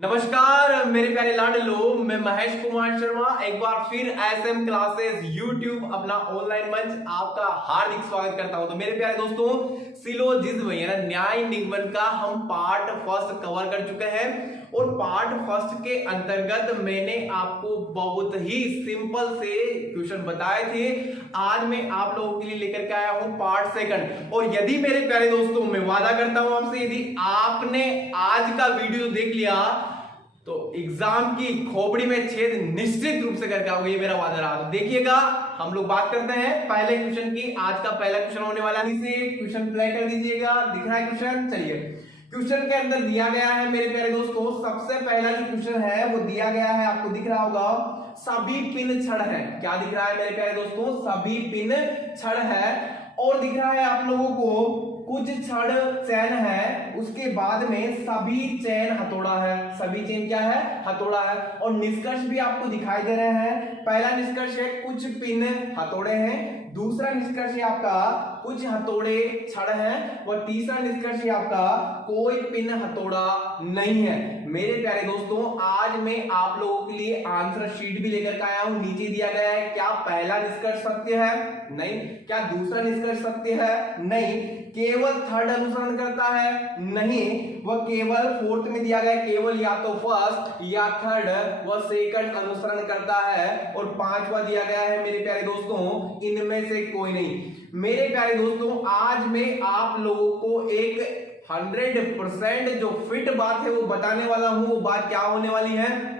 नमस्कार मेरे प्यारे लाडलो, मैं महेश कुमार शर्मा एक बार फिर एसएम क्लासेस यूट्यूब अपना ऑनलाइन मंच आपका हार्दिक स्वागत करता हूं। तो मेरे प्यारे दोस्तों, सिलोजिज्म यानी न्याय निगमन का हम पार्ट फर्स्ट कवर कर चुके हैं और पार्ट फर्स्ट के अंतर्गत मैंने आपको बहुत ही सिंपल से क्वेश्चन बताए थे। आज मैं आप लोगों के लिए लेकर के आया हूं पार्ट सेकंड। और यदि मेरे प्यारे दोस्तों, मैं वादा करता हूं आपसे, यदि आपने आज का वीडियो देख लिया तो एग्जाम की खोपड़ी में छेद निश्चित रूप से करके आओगे, ये मेरा वादा रहा। तो देखिएगा, हम लोग बात करते हैं पहले क्वेश्चन की। आज का पहला क्वेश्चन होने वाला है, इसे क्वेश्चन प्ले कर दीजिएगा। दिख रहा है क्वेश्चन? चलिए, क्वेश्चन के अंदर दिया गया है मेरे प्यारे दोस्तों, सबसे पहला जो क्वेश्चन है वो दिया गया है, आपको दिख रहा होगा, सभी पिन छड़ है। क्या दिख रहा है मेरे प्यारे दोस्तों? सभी पिन छड़ है। और दिख रहा है आप लोगों को कुछ छड़ चैन है, उसके बाद में सभी चैन हथौड़ा है। सभी चैन क्या है? हथौड़ा है। और निष्कर्ष भी आपको दिखाई दे रहे हैं। पहला निष्कर्ष है कुछ पिन हथौड़े हैं, दूसरा निष्कर्ष है आपका कुछ हथौड़े छड़ हैं, और तीसरा निष्कर्ष है आपका कोई पिन हथौड़ा नहीं है। मेरे प्यारे दोस्तों, आज मैं आप लोगों के लिए आंसर शीट भी लेकर के आया हूं। नीचे दिया गया है, क्या पहला निष्कर्ष सत्य है? नहीं। क्या दूसरा निष्कर्ष सत्य है? नहीं। केवल थर्ड अनुसरण करता है? नहीं। वह केवल फोर्थ में दिया गया, केवल या तो फर्स्ट या थर्ड व सेकंड अनुसरण करता है। और पांचवा दिया गया है मेरे प्यारे दोस्तों, इनमें से कोई नहीं। मेरे प्यारे दोस्तों, आज मैं आप लोगों को एक 100% जो फिट बात है वो बताने वाला हूं। वो बात क्या होने वाली है,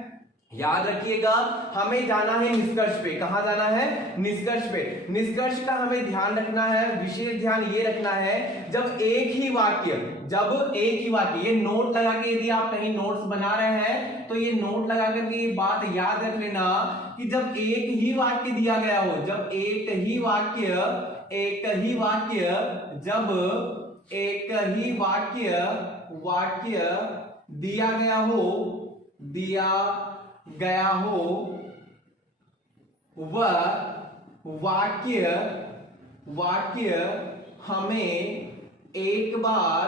याद रखिएगा। हमें जाना है निष्कर्ष पे। कहां जाना है? निष्कर्ष पे। निष्कर्ष का हमें ध्यान रखना है, विशेष ध्यान ये रखना है, जब एक ही वाक्य, ये नोट लगा के, यदि आप कहीं नोट्स बना रहे हैं तो ये नोट लगा करके ये बात याद रख लेना कि जब एक ही वाक्य दिया गया हो, जब एक ही वाक्य दिया गया हो, वह वाक्य हमें एक बार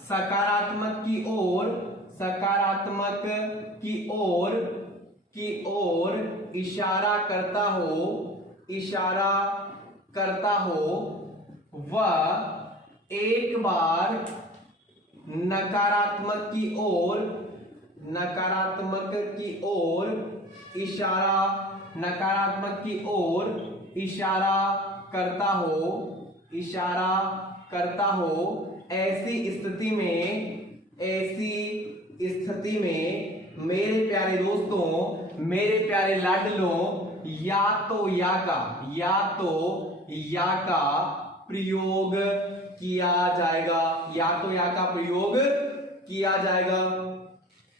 सकारात्मक की ओर इशारा करता हो, वह एक बार नकारात्मक की ओर इशारा करता हो। ऐसी स्थिति में मेरे प्यारे दोस्तों, मेरे प्यारे लाडलों, या तो या का प्रयोग किया जाएगा।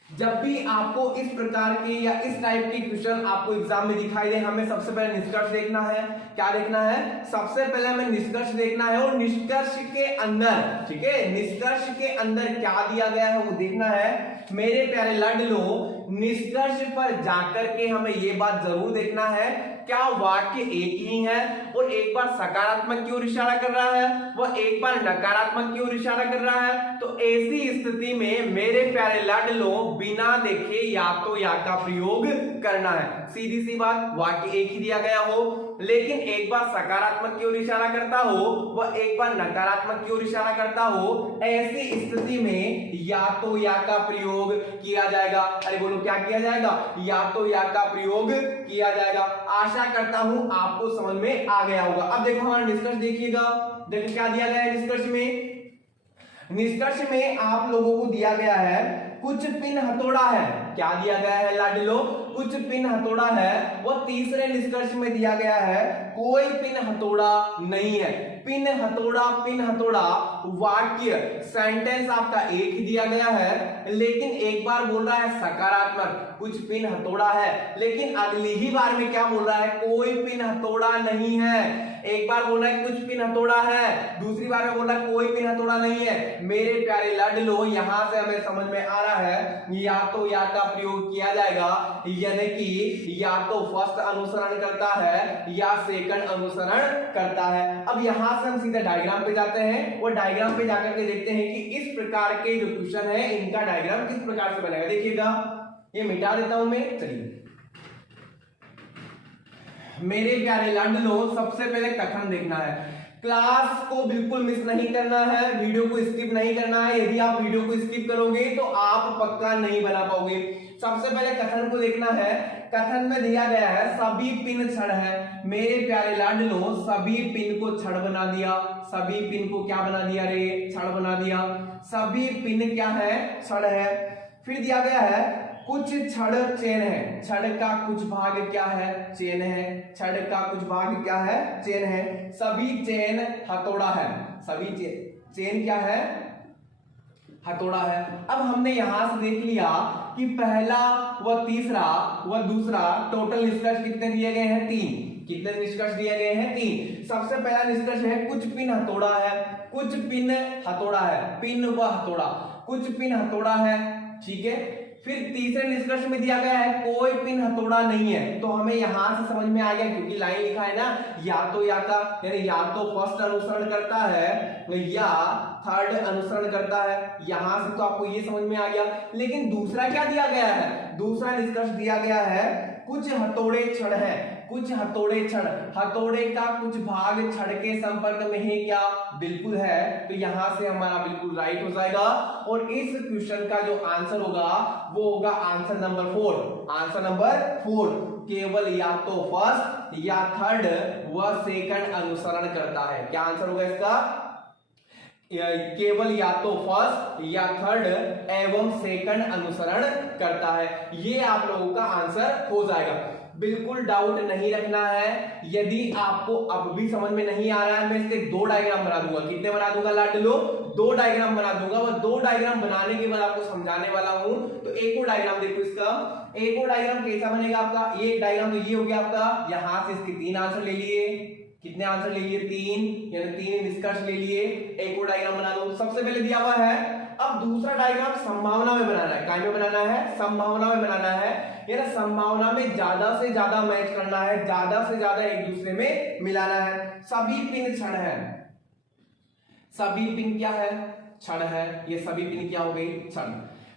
जब भी आपको इस प्रकार के या इस टाइप के क्वेश्चन आपको एग्जाम में दिखाई दे, हमें सबसे पहले निष्कर्ष देखना है। क्या देखना है? सबसे पहले हमें निष्कर्ष देखना है, और निष्कर्ष के अंदर, ठीक है, निष्कर्ष के अंदर क्या दिया गया है वो देखना है। मेरे प्यारे लाडलों, निष्कर्ष पर जाकर के हमें ये बात जरूर देखना है, क्या वाक्य एक ही है और एक बार सकारात्मक की ओर इशारा कर रहा है, वह एक बार नकारात्मक की ओर इशारा कर रहा है। तो ऐसी स्थिति में मेरे प्यारे लाडलों, बिना देखे या तो या का प्रयोग करना है। सीधी सी बात, वाक्य एक ही दिया गया हो लेकिन एक बार सकारात्मक की ओर इशारा करता हो, वह एक बार नकारात्मक की ओर इशारा करता हो, ऐसी स्थिति में या तो या का प्रयोग किया जाएगा। अरे बोलो, क्या किया जाएगा? या तो या का प्रयोग किया जाएगा। आशा करता हूं आपको समझ में आ गया होगा। अब देखो हमारा निष्कर्ष देखिएगा। देखो क्या दिया गया है निष्कर्ष में। निष्कर्ष में आप लोगों को दिया गया है कुछ पिन हथौड़ा है। क्या दिया गया है लाडलो? कुछ पिन हथौड़ा है। वो तीसरे निष्कर्ष में दिया गया है कोई पिन हथौड़ा नहीं है। पिन हथौड़ा वाक्य सेंटेंस आपका एक ही दिया गया है, लेकिन एक बार बोल रहा है सकारात्मक, कुछ पिन हथौड़ा है, लेकिन अगली ही बार में क्या बोल रहा है? कोई पिन हथौड़ा नहीं है। एक बार बोल रहा है कुछ पिन हथौड़ा है, दूसरी बार में बोल रहा है कोई पिन हथौड़ा नहीं है। मेरे प्यारे लाडलो, यहां से हमें समझ में आ रहा है या तो या का प्रयोग किया जाएगा, यानी कि या तो फर्स्ट अनुसरण करता है या सेकंड अनुसरण करता है। अब यहां यहां से हम सीधा डायग्राम पे जाते हैं और डायग्राम पे जाकर के देखते हैं कि इस प्रकार के जो क्वेश्चन है इनका डायग्राम किस प्रकार से बनेगा। देखिएगा, ये मिटा देता हूं मैं। चलिए मेरे प्यारे लाडलो, सबसे पहले कथन देखना है। क्लास को बिल्कुल मिस नहीं करना है, वीडियो को स्किप नहीं करना है। यदि आप वीडियो को स्किप करोगे तो आप पक्का नहीं बना पाओगे। सबसे पहले कथन को देखना है। कथन में दिया गया है सभी पिन छड़ है। मेरे प्यारे लाडलो, सभी पिन को छड़ बना दिया। सभी पिन को क्या बना दिया रे? छड़ बना दिया। सभी पिन क्या है? छड़ है। फिर दिया गया है कुछ छड़ चेन है। छड़ का कुछ भाग क्या है? चेन है। छड़ का कुछ भाग क्या है? चेन है। सभी चेन हथौड़ा है। सभी चेन क्या है? हथौड़ा है। अब हमने यहां से देख लिया कि पहला व तीसरा व दूसरा टोटल निष्कर्ष कितने दिए गए हैं? 3। कितने निष्कर्ष दिए गए हैं? 3। सबसे पहला निष्कर्ष है कुछ पिन हथौड़ा है। कुछ पिन हथौड़ा है। पिन व हथौड़ा, कुछ पिन हथौड़ा है। ठीक है। फिर तीसरे निष्कर्ष में दिया गया है कोई पिन हथौड़ा नहीं है। तो हमें यहां से समझ में आ गया, क्योंकि लाइन लिखा है ना, या का यानी या तो फर्स्ट अनुसरण करता है या थर्ड अनुसरण करता है। यहां से तो आपको ये समझ में आ गया। लेकिन दूसरा क्या दिया गया है? दूसरा निष्कर्ष दिया गया है कुछ हथौड़े छड़ है। कुछ हथौड़े छड़, हथौड़े का कुछ भाग छड़ के संपर्क में है क्या? बिल्कुल है। तो यहां से हमारा बिल्कुल राइट हो जाएगा। और इस क्वेश्चन का जो आंसर होगा वो होगा आंसर नंबर 4। आंसर नंबर 4 केवल या तो फर्स्ट या थर्ड व सेकंड अनुसरण करता है। क्या आंसर होगा इसका? केवल या तो फर्स्ट या थर्ड एवं सेकंड अनुसरण करता है। ये आप लोगों का आंसर हो जाएगा। बिल्कुल डाउट नहीं रखना है। यदि आपको अब भी समझ में नहीं आ रहा है, मैं इसके 2 डायग्राम बना दूंगा। कितने बना दूंगा लाडलो? 2 डायग्राम बना दूंगा। और 2 डायग्राम बनाने के बाद आपको समझाने वाला हूं। तो एक और डायग्राम देखो इसका। एक और डायग्राम कैसा बनेगा आपका? ये डायग्राम तो ये हो गया आपका। यहां से इसके 3 आंसर ले लिए। कितने आंसर ले लिए? 3, यानी 3 निष्कर्ष ले लिए। एक और डायग्राम बना दो। सबसे पहले दिया हुआ है। अब दूसरा डायग्राम संभावना में बनाना है। काय में बनाना है? संभावना में बनाना है। यानी संभावना में ज्यादा से ज्यादा मैच करना है, ज्यादा से ज्यादा एक दूसरे में मिलाना है। सभी पिन छड़ है। सभी पिन क्या है? छड़ है। ये सभी पिन क्या हो गई? छड़।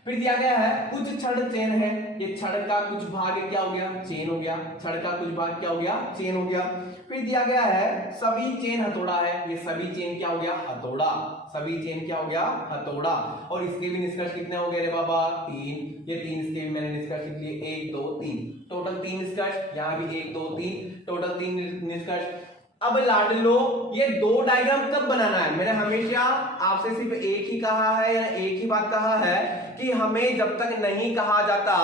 फिर दिया गया है कुछ छड़ चेन है। ये छड़ का कुछ भाग क्या हो गया? चेन हो गया। छड़ का कुछ भाग क्या हो गया? चेन हो गया। फिर दिया गया है सभी चेन हथौड़ा है। ये सभी चेन क्या हो गया? हथौड़ा। सभी चेन क्या हो गया? हथौड़ा। और इसके भी निष्कर्ष कितने हो गए रे बाबा? 3। ये 3 इसके भी मैंने निष्कर्ष लिख लिए। 1 2 3, टोटल 3 निष्कर्ष। यहाँ भी 1 2 3, टोटल 3 निष्कर्ष। अब लाडलो, ये 2 डायग्राम कब बनाना है? मैंने हमेशा आपसे सिर्फ एक ही कहा है या एक ही बात कहा है कि हमें जब तक नहीं कहा जाता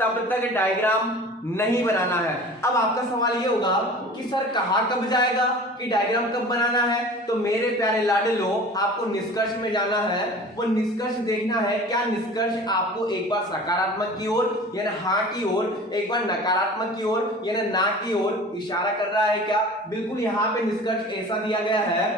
तब तक डायग्राम नहीं बनाना है। अब आपका सवाल ये होगा कि सर कहा कब जाएगा कि डायग्राम कब बनाना है? तो मेरे प्यारे लाडलो, आपको निष्कर्ष में जाना है। वो निष्कर्ष देखना है। क्या निष्कर्ष आपको एक बार सकारात्मक की ओर यानी हाँ की ओर, एक बार नकारात्मक की ओर यानी ना की ओर इशारा कर रहा है क्या? बिल्कुल यहाँ पे निष्कर्ष ऐसा दिया गया है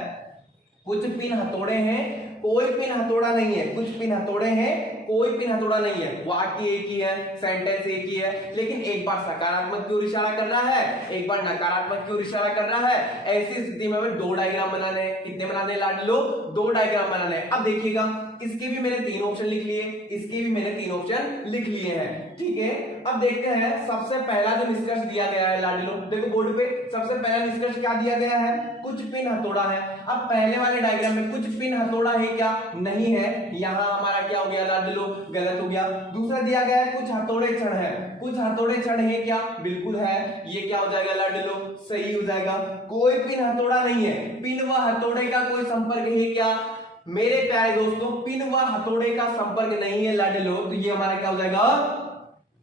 कुछ पिन हथौड़े हैं, कोई पिन हथौड़ा नहीं है। कुछ पिन हथौड़े हैं, कोई पिन हथौड़ा नहीं है। वाक्य एक ही है, सेंटेंस एक ही है, लेकिन एक बार सकारात्मक की ओर इशारा कर रहा है, एक बार नकारात्मक की ओर इशारा कर रहा है। ऐसी स्थिति में हमें 2 डायग्राम बनाने हैं। कितने बनाने हैं लाडलो? 2 डायग्राम बनाने हैं। अब देखिएगा, इसके भी मैंने 3 ऑप्शन लिख लिए, इसके भी मैंने 3 ऑप्शन लिख लिए हैं। ठीक है। अब देखते हैं सबसे पहला जो निष्कर्ष दिया गया है लाडलो, देखो बोर्ड पे सबसे पहला निष्कर्ष क्या दिया गया है? कुछ पिन हथौड़ा है। अब पहले वाले डायग्राम में कुछ पिन हथौड़ा है क्या? नहीं है। यहां हमारा क्या हो गया लाडलो? गलत हो गया। दूसरा दिया गया है कुछ हथौड़े छड़ है। कुछ हथौड़े छड़ है क्या? बिल्कुल है। ये क्या हो जाएगा लाडलो? सही हो जाएगा। कोई पिन हथौड़ा नहीं है। पिन व हथौड़े का कोई संपर्क है क्या? मेरे प्यारे दोस्तों, पिन व हथौड़े का संपर्क नहीं है लाडलो। तो ये हमारा क्या हो जाएगा?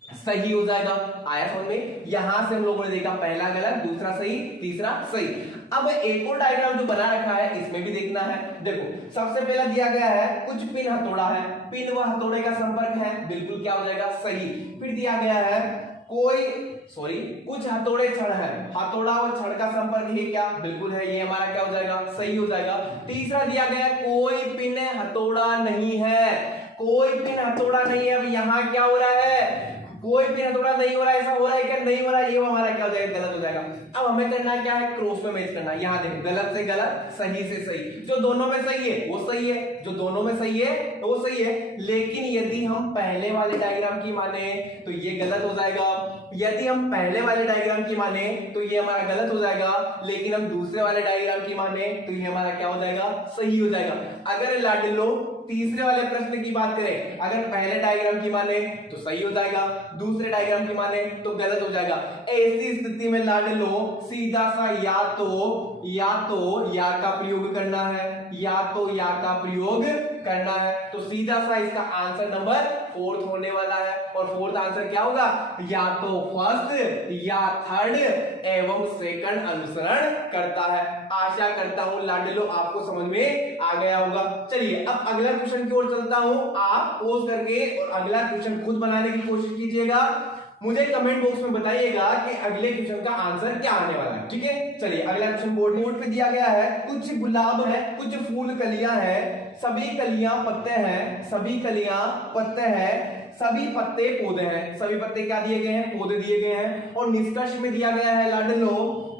सही हो जाएगा। आया समझ में? यहां से हम लोगों ने देखा पहला गलत, दूसरा सही, तीसरा सही। अब एक और डायग्राम जो बना रखा है इसमें भी देखना है। देखो सबसे पहला दिया गया है कुछ पिन हथौड़ा है। पिन व हथौड़े का संपर्क है, बिल्कुल क्या हो जाएगा? सही। फिर दिया गया है कुछ हथौड़े छड़ है। हथौड़ा और छड़ का संपर्क है क्या? बिल्कुल है। ये हमारा क्या हो जाएगा? सही हो जाएगा। तीसरा दिया गया कोई पिन हथौड़ा नहीं है। कोई पिन हथौड़ा नहीं है। अब यहाँ क्या हो रहा है? कोई भी हथौड़ा नहीं हो रहा है, ऐसा हो रहा है क्या, नहीं हो रहा है, ये हमारा क्या हो जाएगा, गलत हो जाएगा। अब हमें करना क्या है, क्रॉस में मैच करना है। यहाँ देखो गलत से गलत, सही से सही, जो दोनों में सही है वो सही है, जो दोनों में सही है वो सही है। लेकिन यदि हम पहले वाले डायग्राम की माने तो ये गलत हो जाएगा, यदि हम पहले वाले डायग्राम की माने तो ये हमारा गलत हो जाएगा, लेकिन हम दूसरे वाले डायग्राम की माने तो ये हमारा क्या हो जाएगा, सही हो जाएगा। अगर लाडलो तीसरे वाले प्रश्न की बात करें, अगर पहले डायग्राम की माने तो सही हो जाएगा, दूसरे डायग्राम की माने तो गलत हो जाएगा। ऐसी स्थिति में लाडलो सीधा सा या तो या का प्रयोग करना है, या तो या का प्रयोग करना है, तो सीधा सा इसका आंसर नंबर 4 होने वाला है। और 4th आंसर क्या होगा, या तो फर्स्ट या थर्ड एवं सेकंड अनुसरण करता है। आशा करता हूं लाडलो आपको समझ में आ गया होगा। चलिए अब अगला क्वेश्चन की ओर चलता हूं। आप पोज करके और अगला क्वेश्चन खुद बनाने की कोशिश कीजिएगा, मुझे कमेंट बॉक्स में बताइएगा कि अगले क्वेश्चन का आंसर क्या आने वाला है, ठीक है। चलिए अगला क्वेश्चन बोर्ड पे दिया गया है, कुछ गुलाब है, कुछ फूल कलियां हैं, सभी कलियां पत्ते हैं, सभी कलियां पत्ते हैं, सभी पत्ते पौधे हैं। सभी पत्ते क्या दिए गए हैं, पौधे दिए गए हैं। और निष्कर्ष में दिया गया है लाडलो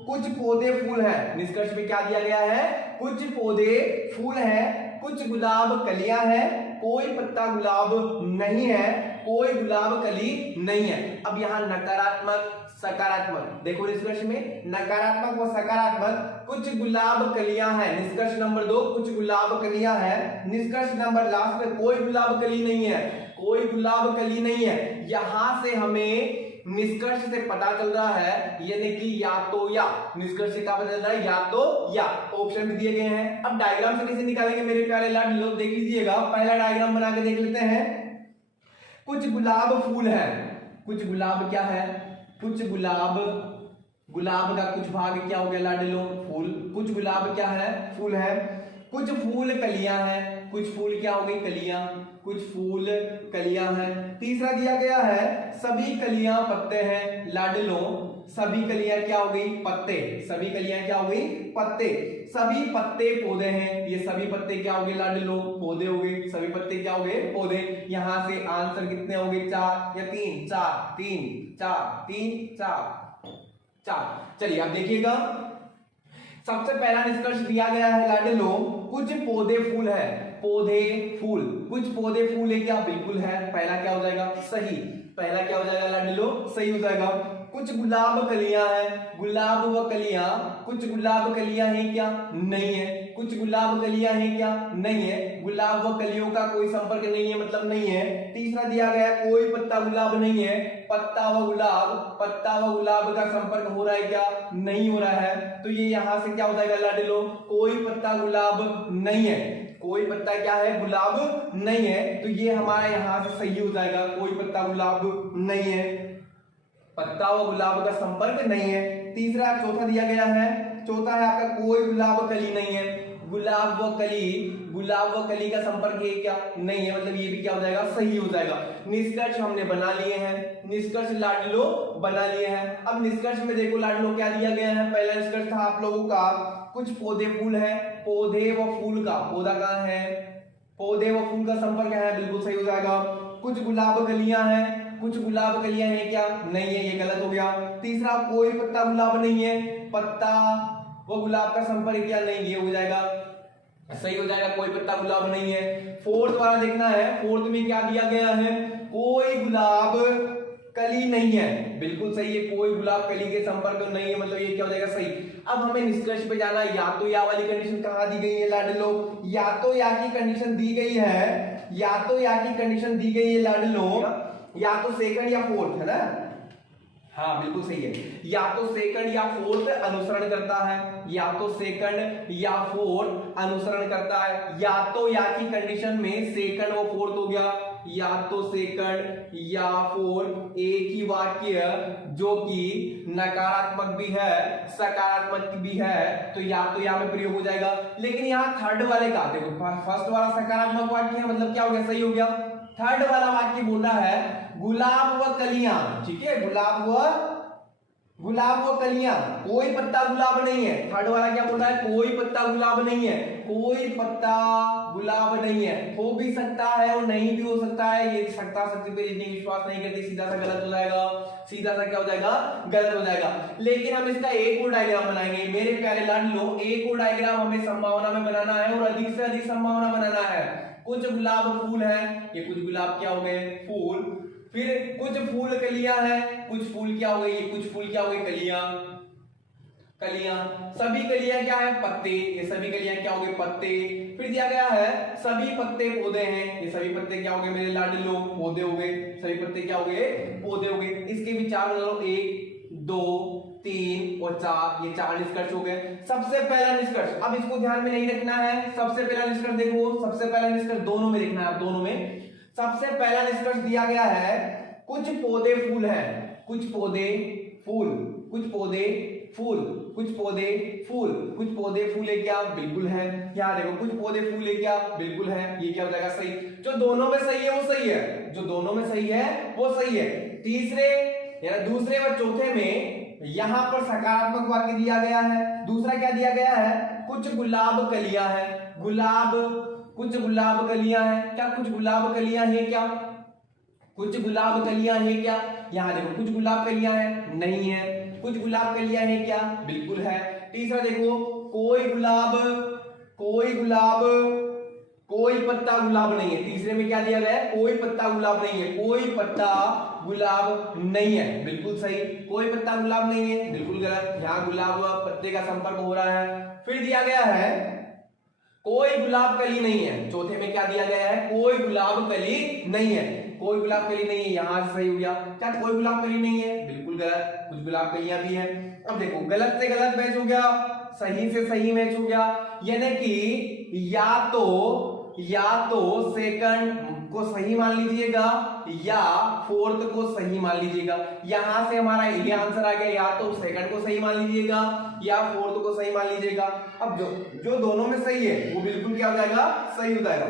कुछ पौधे फूल हैं। निष्कर्ष में क्या दिया गया है, कुछ पौधे फूल हैं, कुछ गुलाब कलियां हैं, कोई पत्ता गुलाब नहीं है, कोई गुलाब कली नहीं है। अब यहाँ नकारात्मक सकारात्मक देखो, निष्कर्ष में नकारात्मक व सकारात्मक, कुछ गुलाब कलियां हैं, निष्कर्ष नंबर 2 कुछ गुलाब कलियां हैं, निष्कर्ष नंबर लास्ट में कोई गुलाब कली नहीं है, कोई गुलाब कली नहीं है। यहां से हमें निष्कर्ष से पता चल रहा है, यानी कि या तो या, निष्कर्ष से क्या पता चल रहा है, या तो या, ऑप्शन में दिए गए हैं। अब डायग्राम से कैसे निकालेंगे मेरे प्यारे लाडलो, देख लीजिएगा। पहला डायग्राम बना के देख लेते हैं। कुछ गुलाब फूल है, कुछ गुलाब क्या है, कुछ गुलाब, गुलाब का कुछ भाग क्या हो गया लाडलो, फूल, कुछ गुलाब क्या है, फूल है, कुछ फूल कलियां हैं, कुछ फूल क्या हो गई, कलियां, कुछ फूल कलियां हैं। तीसरा दिया गया है सभी कलियां पत्ते हैं लाडलो, सभी कलियां क्या हो गई, पत्ते, सभी कलियां क्या हो गई, पत्ते, सभी पत्ते पौधे हैं, ये सभी पत्ते क्या हो गए लाडलो, पौधे हो गए, सभी पत्ते क्या हो गए, पौधे। यहां से आंसर कितने हो गए, 4 या 3, 4 3 4 3 4 4। चलिए आप देखिएगा, सबसे पहला निष्कर्ष दिया गया है लाडलो कुछ पौधे फूल है, पौधे फूल, कुछ पौधे फूल है क्या, बिल्कुल है, पहला क्या हो जाएगा, सही, पहला क्या हो जाएगा लाडलो, सही हो जाएगा। कुछ गुलाब कलियां हैं, गुलाब व कलियां, कुछ गुलाब कलियां हैं क्या, नहीं है, कुछ गुलाब कलियां हैं क्या, नहीं है, गुलाब व कलियों का कोई संपर्क नहीं है, मतलब नहीं है। तीसरा दिया गया कोई पत्ता गुलाब नहीं है, पत्ता व गुलाब, पत्ता व गुलाब का संपर्क हो रहा है क्या, नहीं हो रहा है, तो ये यहां से क्या हो जाएगा लाडलो, कोई पत्ता गुलाब नहीं है, कोई पत्ता क्या है, गुलाब नहीं है, तो ये हमारा यहां से सही हो जाएगा, कोई पत्ता गुलाब नहीं है, पत्ता व गुलाब का संपर्क नहीं है। तीसरा, चौथा दिया गया है, चौथा है आपका कोई गुलाब कली नहीं है, गुलाब व कली, गुलाब व कली का संपर्क है क्या, नहीं है, मतलब ये भी क्या हो जाएगा, सही हो जाएगा। निष्कर्ष हमने बना लिए हैं, निष्कर्ष लाडलो बना लिए हैं। अब निष्कर्ष में देखो लाडलो क्या दिया गया है, पहला निष्कर्ष था आप लोगों का कुछ पौधे फूल है, पौधे व फूल का, पौधा कहां है, पौधे व फूल का संपर्क है, बिल्कुल सही हो जाएगा। कुछ गुलाब कलियां हैं, कुछ गुलाब कलियां हैं क्या, नहीं है, ये गलत हो गया। तीसरा, कोई पत्ता गुलाब नहीं है, पत्ता वो गुलाब का संपर्क क्या, नहीं, ये हो जाएगा, सही हो जाएगा, कोई पत्ता गुलाब नहीं है। फोर्थ वाला देखना है, फोर्थ में क्या दिया गया है, कोई गुलाब कली नहीं है, बिल्कुल सही है, कोई गुलाब कली के संपर्क नहीं है, मतलब ये क्या हो जाएगा, सही। अब हमें निष्कर्ष पे जाना, या तो या वाली कंडीशन कहां दी गई है लाडलो, या तो या की कंडीशन दी गई है, या तो या की कंडीशन दी गई है लाडलो, या तो सेकंड या फोर्थ, है ना, हाँ बिल्कुल सही है, या तो सेकंड या फोर्थ अनुसरण करता है, या तो सेकंड या फोर्थ अनुसरण करता है, या तो या की कंडीशन में सेकंड और फोर्थ हो गया, या तो सेकंड या फोर्थ, एक ही वाक्य जो कि नकारात्मक भी है सकारात्मक भी है, तो या में प्रयोग हो जाएगा। लेकिन यहाँ थर्ड वाले का देखो, फर्स्ट वाला सकारात्मक वाक्य है, मतलब क्या हो गया, सही हो गया। थर्ड वाला वाक्य बोल रहा है गुलाब व कलियां, ठीक है, गुलाब व गुलाब व कलियां, कोई पत्ता गुलाब नहीं है। थर्ड वाला क्या बोल रहा है, कोई पत्ता गुलाब नहीं है, कोई पत्ता गुलाब नहीं है। हो भी सकता है और नहीं भी हो सकता है, ये सकता शक्ति पे जितनी विश्वास नहीं करती, सीधा सा गलत हो जाएगा, सीधा सा क्या हो जाएगा, गलत हो जाएगा। लेकिन हम इसका एक और डायग्राम बनाएंगे मेरे प्यारे लाडलो, एक और डायग्राम हमें संभावना में बनाना है और अधिक से अधिक संभावना बनाना है। कुछ गुलाब फूल है, ये कुछ गुलाब क्या हो गए, फूल। फिर कुछ फूल कलियां हैं, कुछ फूल क्या हो गए, ये कुछ फूल क्या हो गए, कलियां, कलियां। सभी कलियां क्या है, पत्ते, ये सभी कलियां क्या हो गए, पत्ते। फिर दिया गया है सभी पत्ते पौधे हैं, ये सभी पत्ते क्या हो गए मेरे लाडलो, पौधे हो गए। सभी पत्ते क्या हो गए, पौधे हो गए। इसके विचार लो, 1 2 3 और 4, ये 4 निष्कर्ष हो गए। सबसे पहला निष्कर्ष, अब इसको ध्यान में नहीं रखना है, सबसे पहला निष्कर्ष देखो, सबसे पहला निष्कर्ष दोनों में लिखना है, दोनों में। सबसे पहला निष्कर्ष दिया गया है कुछ पौधे फूल है, कुछ पौधे फूल, कुछ पौधे फूल, कुछ पौधे फूल, कुछ पौधे फूल है क्या, बिल्कुल है। यहाँ देखो कुछ पौधे फूल है क्या, बिल्कुल है, ये क्या हो जाएगा, सही। जो दोनों में सही है वो सही है, जो दोनों में सही है वो सही है। तीसरे या दूसरे व चौथे में यहां पर सकारात्मक वाक्य दिया गया है। दूसरा क्या दिया गया है, कुछ गुलाब कलियां है, गुलाब, कुछ गुलाब कलियां हैं क्या, कुछ गुलाब कलियां हैं क्या, कुछ गुलाब कलियां हैं क्या। यहां देखो कुछ गुलाब कलियां हैं, नहीं है। कुछ गुलाब कलियां हैं क्या, बिल्कुल है। तीसरा देखो कोई गुलाब, कोई गुलाब, कोई पत्ता गुलाब नहीं है। तीसरे में क्या दिया गया है, कोई पत्ता गुलाब नहीं है, कोई पत्ता गुलाब नहीं है, बिल्कुल सही। कोई पत्ता गुलाब नहीं है, बिल्कुल गलत, यहाँ गुलाब पत्ते का संपर्क हो रहा है। फिर दिया गया है कोई गुलाब कली नहीं है, चौथे में क्या दिया गया है, कोई गुलाब कली नहीं है, कोई गुलाब कली नहीं है, यहां से सही हो गया। क्या कोई गुलाब कली नहीं है, बिल्कुल गलत, कुछ गुलाब कलियां भी हैं। अब देखो गलत से गलत मैच हो गया, सही से सही मैच हो गया, यानी कि या तो सेकंड को सही मान लीजिएगा या फोर्थ को सही मान लीजिएगा। यहां से हमारा ये आंसर आ गया, या तो सेकंड को सही मान लीजिएगा या फोर्थ को सही मान लीजिएगा। अब जो दोनों में सही है वो बिल्कुल क्या हो जाएगा, सही हो जाएगा।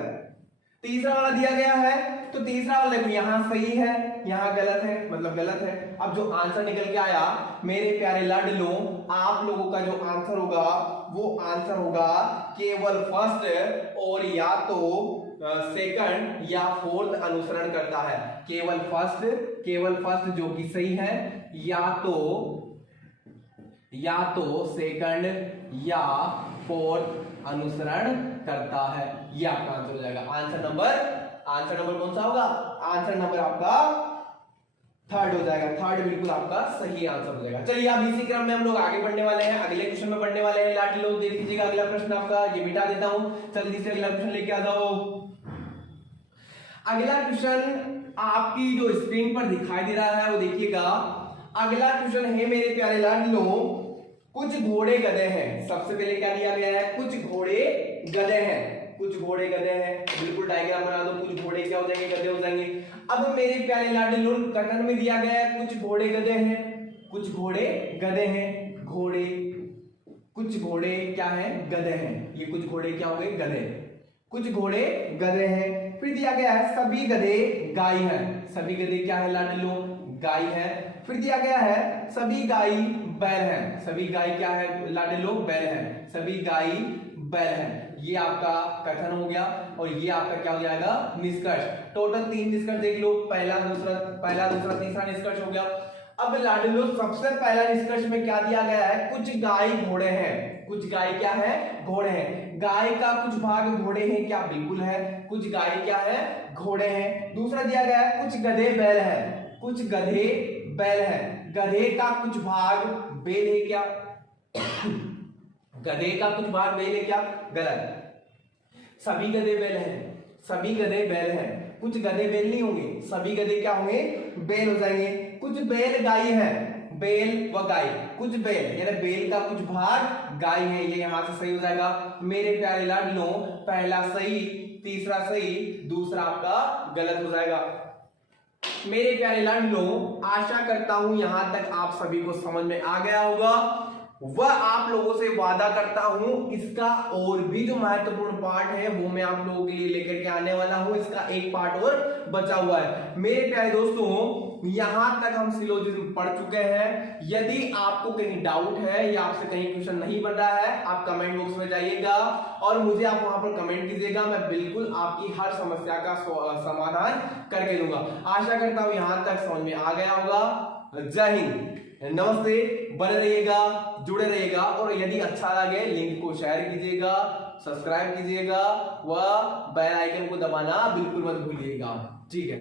तीसरा वाला दिया गया है तो तीसरा वाला देखो यहां सही है, यहां गलत है, मतलब गलत है। अब जो आंसर निकल के आया मेरे प्यारे लाडलों, आप लोगों का जो आंसर होगा वो आंसर होगा केवल फर्स्ट और या तो सेकंड या फोर्थ अनुसरण करता है। केवल फर्स्ट जो कि सही है, या तो सेकंड या फोर्थ अनुसरण करता है, ये आपका आंसर हो जाएगा। आंसर नंबर कौन सा होगा, आंसर नंबर आपका थर्ड हो जाएगा। थर्ड बिल्कुल आपका सही आंसर हो जाएगा। चलिए अब इसी क्रम में हम लोग आगे बढ़ने वाले हैं, अगले क्वेश्चन में बढ़ने वाले हैं। लाडली लोग देख लीजिएगा अगला प्रश्न आपका, ये मिटा देता हूं, जल्दी से अगला क्वेश्चन लेके आ जाओ। अगला क्वेश्चन आपकी जो स्क्रीन पर दिखाई दे रहा है वो देखिएगा। अगला क्वेश्चन है मेरे प्यारे लाडलों, कुछ घोड़े गधे हैं। सबसे पहले क्या दिया गया है, कुछ घोड़े गधे हैं, कुछ घोड़े गधे हैं, बिल्कुल डायग्राम बना दो, कुछ घोड़े क्या हो जाएंगे, गधे हो जाएंगे। अब मेरे प्यारे लाडलों कथन में दिया गया है कुछ घोड़े गधे हैं, कुछ घोड़े गधे हैं, घोड़े, कुछ घोड़े क्या है, गधे हैं, ये कुछ घोड़े क्या हो गए, गधे, कुछ घोड़े गधे हैं। फिर दिया गया है सभी गधे गाय हैं, सभी गधे क्या है लाडलों, गाय है। फिर दिया गया है सभी गाय बैल हैं, सभी गाय क्या है लाडलों, बैल हैं, सभी गाय बैल हैं। ये आपका कथन हो गया और ये आपका क्या हो जाएगा, निष्कर्ष। टोटल 3 निष्कर्ष देख लो, पहला दूसरा तीसरा निष्कर्ष हो गया। अब लाडलो सबसे पहला निष्कर्ष में क्या दिया गया है, कुछ गाय घोड़े हैं, कुछ गाय क्या है, घोड़े हैं। गाय का कुछ भाग घोड़े हैं क्या, बिल्कुल है, कुछ गाय क्या है, घोड़े हैं। दूसरा दिया गया है कुछ गधे बैल है, कुछ गधे बैल है, गधे का कुछ भाग बैल है क्या, गधे का कुछ भाग बैल है क्या, गलत। सभी गधे बैल हैं, सभी गधे बैल हैं, कुछ गधे बैल नहीं होंगे, सभी गधे क्या होंगे, बैल हो जाएंगे। कुछ बैल गाय है, बैल व गाय, कुछ बैल यानी बैल का कुछ भाग गाय है, ये यहां से सही हो जाएगा। मेरे प्यारे लाडलों पहला सही, तीसरा सही, दूसरा आपका गलत हो जाएगा। मेरे प्यारे लाडलों आशा करता हूं यहां तक आप सभी को समझ में आ गया होगा। वह आप लोगों से वादा करता हूं इसका और भी जो महत्वपूर्ण पार्ट है वो मैं आप लोगों के लिए लेकर के आने वाला हूं। इसका एक पार्ट और बचा हुआ है। मेरे प्यारे दोस्तों, यहां तक हम सिलोजिज्म पढ़ चुके हैं। यदि आपको कहीं डाउट है या आपसे कहीं क्वेश्चन नहीं बन रहा है, आप कमेंट बॉक्स में जाइएगा और मुझे आप वहां पर कमेंट कीजिएगा। मैं बिल्कुल आपकी हर समस्या का समाधान करके दूंगा। आशा करता हूं यहां तक समझ में आ गया होगा। जय हिंद, नमस्ते। बने रहिएगा, जुड़े रहिएगा और यदि अच्छा लगे लिंक को शेयर कीजिएगा, सब्सक्राइब कीजिएगा व बेल आइकन को दबाना बिल्कुल मत भूलिएगा। ठीक है।